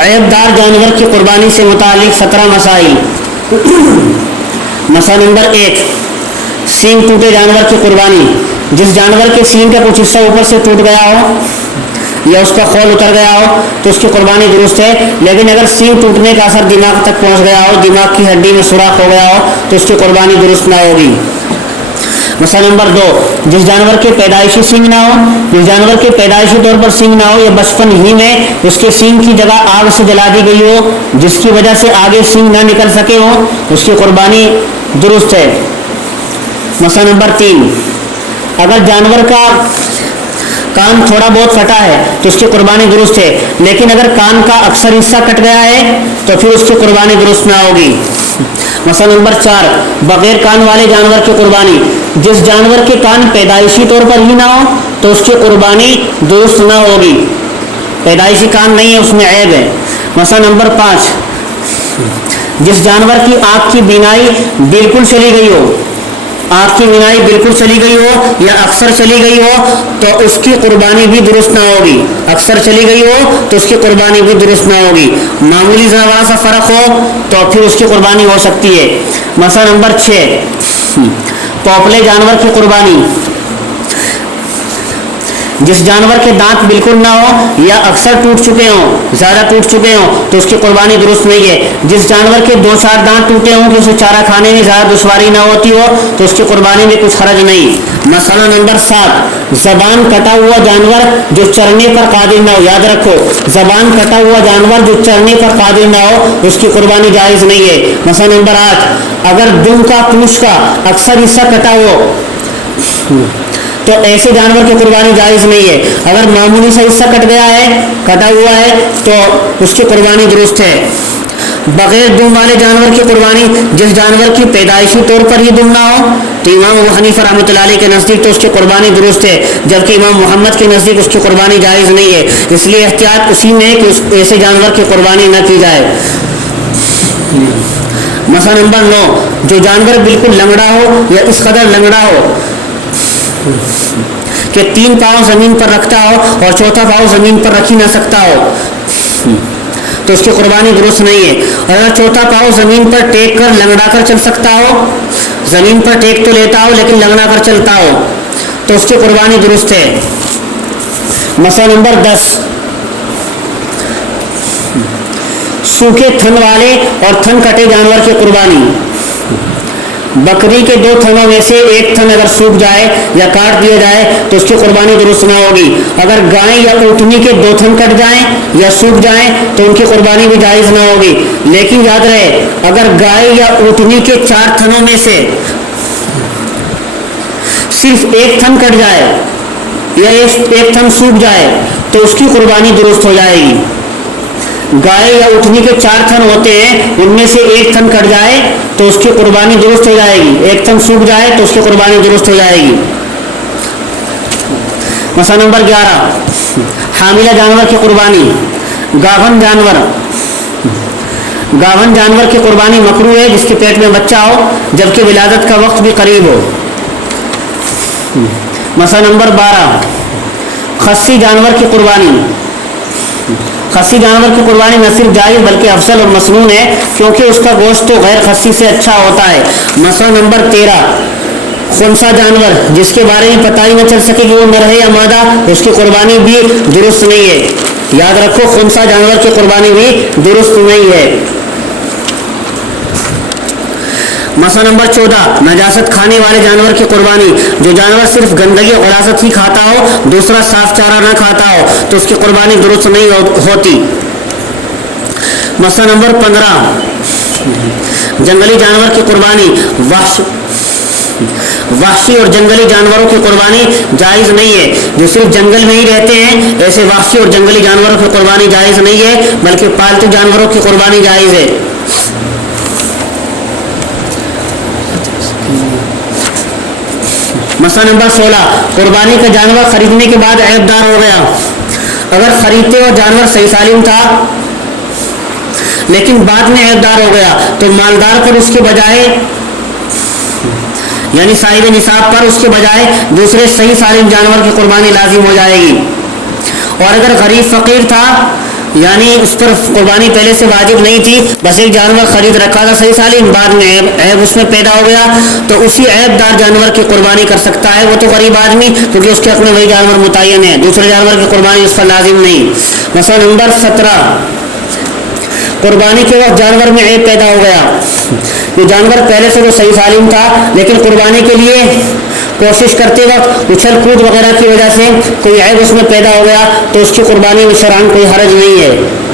عیب دار جانور کی قربانی سے متعلق 17 مسائل۔ مسئلہ نمبر 1، سینگ ٹوٹے جانور کی قربانی۔ جس جانور کے سینگ کا کچھ حصہ اوپر سے ٹوٹ گیا ہو یا اس کا خول اتر گیا ہو تو اس کی قربانی درست ہے، لیکن اگر سینگ ٹوٹنے کا اثر دماغ تک پہنچ گیا ہو، دماغ کی ہڈی میں سوراخ ہو گیا ہو تو اس کی قربانی درست نہ ہوگی۔ مسئلہ نمبر 2، جس جانور کے پیدائشی سینگ نہ ہو، جس جانور کے پیدائشی طور پر سینگ نہ ہو یا بچپن ہی میں اس کے سینگ کی جگہ آگ سے جلا دی گئی ہو جس کی وجہ سے آگے سینگ نہ نکل سکے ہو، اس کی قربانی درست ہے۔ مسئلہ نمبر 3، اگر جانور کا کان تھوڑا بہت پھٹا ہے تو اس کی قربانی درست ہے، لیکن اگر کان کا اکثر حصہ کٹ گیا ہے تو پھر اس کی قربانی درست نہ ہوگی۔ مسئلہ نمبر 4، بغیر کان والے جانور کی قربانی۔ جس جانور کے کان پیدائشی طور پر ہی نہ ہو تو اس کی قربانی درست نہ ہوگی، پیدائشی کان نہیں ہے، اس میں عیب ہے۔ مسئلہ نمبر 5، جس جانور کی آنکھ کی بینائی بالکل چلی گئی ہو، آنکھ کی بینائی بالکل چلی گئی ہو یا اکثر چلی گئی ہو تو اس کی قربانی بھی درست نہ ہوگی، اکثر چلی گئی ہو تو اس کی قربانی بھی درست نہ ہوگی، معمولی ذرا سا فرق ہو تو پھر اس کی قربانی ہو سکتی ہے۔ مسئلہ نمبر 6، پوپلے جانور کی قربانی۔ جس جانور کے دانت بالکل نہ ہو یا اکثر ٹوٹ چکے ہوں، زیادہ ٹوٹ چکے ہوں تو اس کی قربانی درست نہیں ہے۔ جس جانور کے 2-4 دانت ٹوٹے ہوں کہ اسے چارہ کھانے میں زیادہ دشواری نہ ہوتی ہو تو اس کی قربانی میں کچھ حرج نہیں۔ مسئلہ نمبر 7، زبان کٹا ہوا جانور جو چرنے پر قادر نہ ہو۔ یاد رکھو، زبان کٹا ہوا جانور جو چرنے پر قادر نہ ہو اس کی قربانی جائز نہیں ہے۔ مسئلہ نمبر 8، اگر دم کا پوچھ کا اکثر حصہ کٹا ہو تو ایسے جانور کی قربانی جائز نہیں ہے۔ اگر معمولی سا حصہ کٹ گیا ہے، کٹا ہوا ہے تو اس کی قربانی درست ہے۔ بغیر دم والے جانور کی قربانی، جس جانور کی پیدائشی طور پر ہی دم نہ ہو تو امام ابو حنیفہ رحمۃ اللہ علیہ کے نزدیک تو اس کی قربانی درست ہے، جبکہ امام محمد کے نزدیک اس کی قربانی جائز نہیں ہے۔ اس لیے احتیاط اسی میں ہے کہ ایسے جانور کی قربانی نہ کی جائے۔ مسئلہ نمبر 9، جو جانور بالکل لنگڑا ہو یا اس قدر لنگڑا ہو کہ 3 پاؤں زمین پر رکھتا ہو اور چوتھا پاؤں زمین پر رکھ ہی نہ سکتا ہو تو اس کی قربانی درست نہیں ہے۔ اور اگر چوتھا پاؤں زمین پر ٹیک کر لنگڑا کر چل سکتا ہو، زمین پر ٹیک تو لیتا ہو لیکن لنگڑا کر چلتا ہو تو اس کی قربانی درست ہے۔ مسئلہ نمبر 10، سوکھے تھن والے اور تھن کٹے جانور کی قربانی۔ بکری کے 2 تھنوں میں سے ایک تھن اگر سوکھ جائے یا کاٹ دیا جائے تو اس کی قربانی درست نہ ہوگی۔ اگر گائے یا اونٹنی کے 2 تھن کٹ جائیں یا سوکھ جائیں تو ان کی قربانی بھی جائز نہ ہوگی، لیکن یاد رہے اگر گائے یا اونٹنی کے 4 تھنوں میں سے صرف ایک تھن کٹ جائے یا ایک تھن سوکھ جائے تو اس کی قربانی درست ہو جائے گی۔ گائے یا اونٹنی کے 4 تھن ہوتے ہیں، ان میں سے ایک تھن کٹ جائے تو اس کی قربانی درست ہو جائے گی، ایک تھن سوکھ جائے تو اس کی قربانی درست ہو جائے گی۔ مسئلہ نمبر 11، حاملہ جانور کی قربانی۔ گاون جانور کی قربانی مکروہ ہے جس کے پیٹ میں بچہ ہو جبکہ ولادت کا وقت بھی قریب ہو۔ مسئلہ نمبر 12، خصی جانور کی قربانی۔ خصی جانور کی قربانی نہ صرف جائز بلکہ افضل اور مسنون ہے کیونکہ اس کا گوشت تو غیر خصی سے اچھا ہوتا ہے۔ مسئلہ نمبر 13، خنثی جانور جس کے بارے میں پتہ ہی نہ چل سکے کہ وہ نر ہے یا مادہ، اس کی قربانی بھی درست نہیں ہے۔ یاد رکھو، خنثی جانور کی قربانی بھی درست نہیں ہے۔ مسئلہ نمبر 14، نجاست کھانے والے جانور کی قربانی۔ جو جانور صرف گندگی اور غلاظت ہی کھاتا ہو، دوسرا صاف چارہ نہ کھاتا ہو تو اس کی قربانی درست نہیں ہوتی۔ مسئلہ نمبر 15، جنگلی جانور کی قربانی۔ وحشی اور جنگلی جانوروں کی قربانی جائز نہیں ہے۔ جو صرف جنگل میں ہی رہتے ہیں ایسے وحشی اور جنگلی جانوروں کی قربانی جائز نہیں ہے بلکہ پالتو جانوروں کی قربانی جائز ہے۔ مسئلہ نمبر 16، قربانی کا جانور خریدنے کے بعد عیب دار ہو گیا۔ اگر خریدتے اور جانور صحیح سالم تھا لیکن بعد میں عیب دار ہو گیا تو مالدار پر اس کے بجائے یعنی صاحب نصاب پر اس کے بجائے دوسرے صحیح سالم جانور کی قربانی لازم ہو جائے گی۔ اور اگر غریب فقیر تھا یعنی اس پر قربانی پہلے سے واجب نہیں تھی، بس ایک جانور خرید رکھا تھا صحیح سالم، بعد میں عیب اس میں پیدا ہو گیا، تو اسی عیب دار جانور کی قربانی کر سکتا ہے وہ تو غریب آدمی، کیونکہ اس کے حق میں وہی جانور متعین ہے، دوسرے جانور کی قربانی اس پر لازم نہیں۔ مسئلہ نمبر 17، قربانی کے وقت جانور میں عیب پیدا ہو گیا۔ یہ جانور پہلے سے تو صحیح سالم تھا، لیکن قربانی کے لیے کوشش کرتے وقت اچھل کود وغیرہ کی وجہ سے کوئی عیب اس میں پیدا ہو گیا، تو اس کی قربانی میں شرعاً کوئی حرج نہیں ہے۔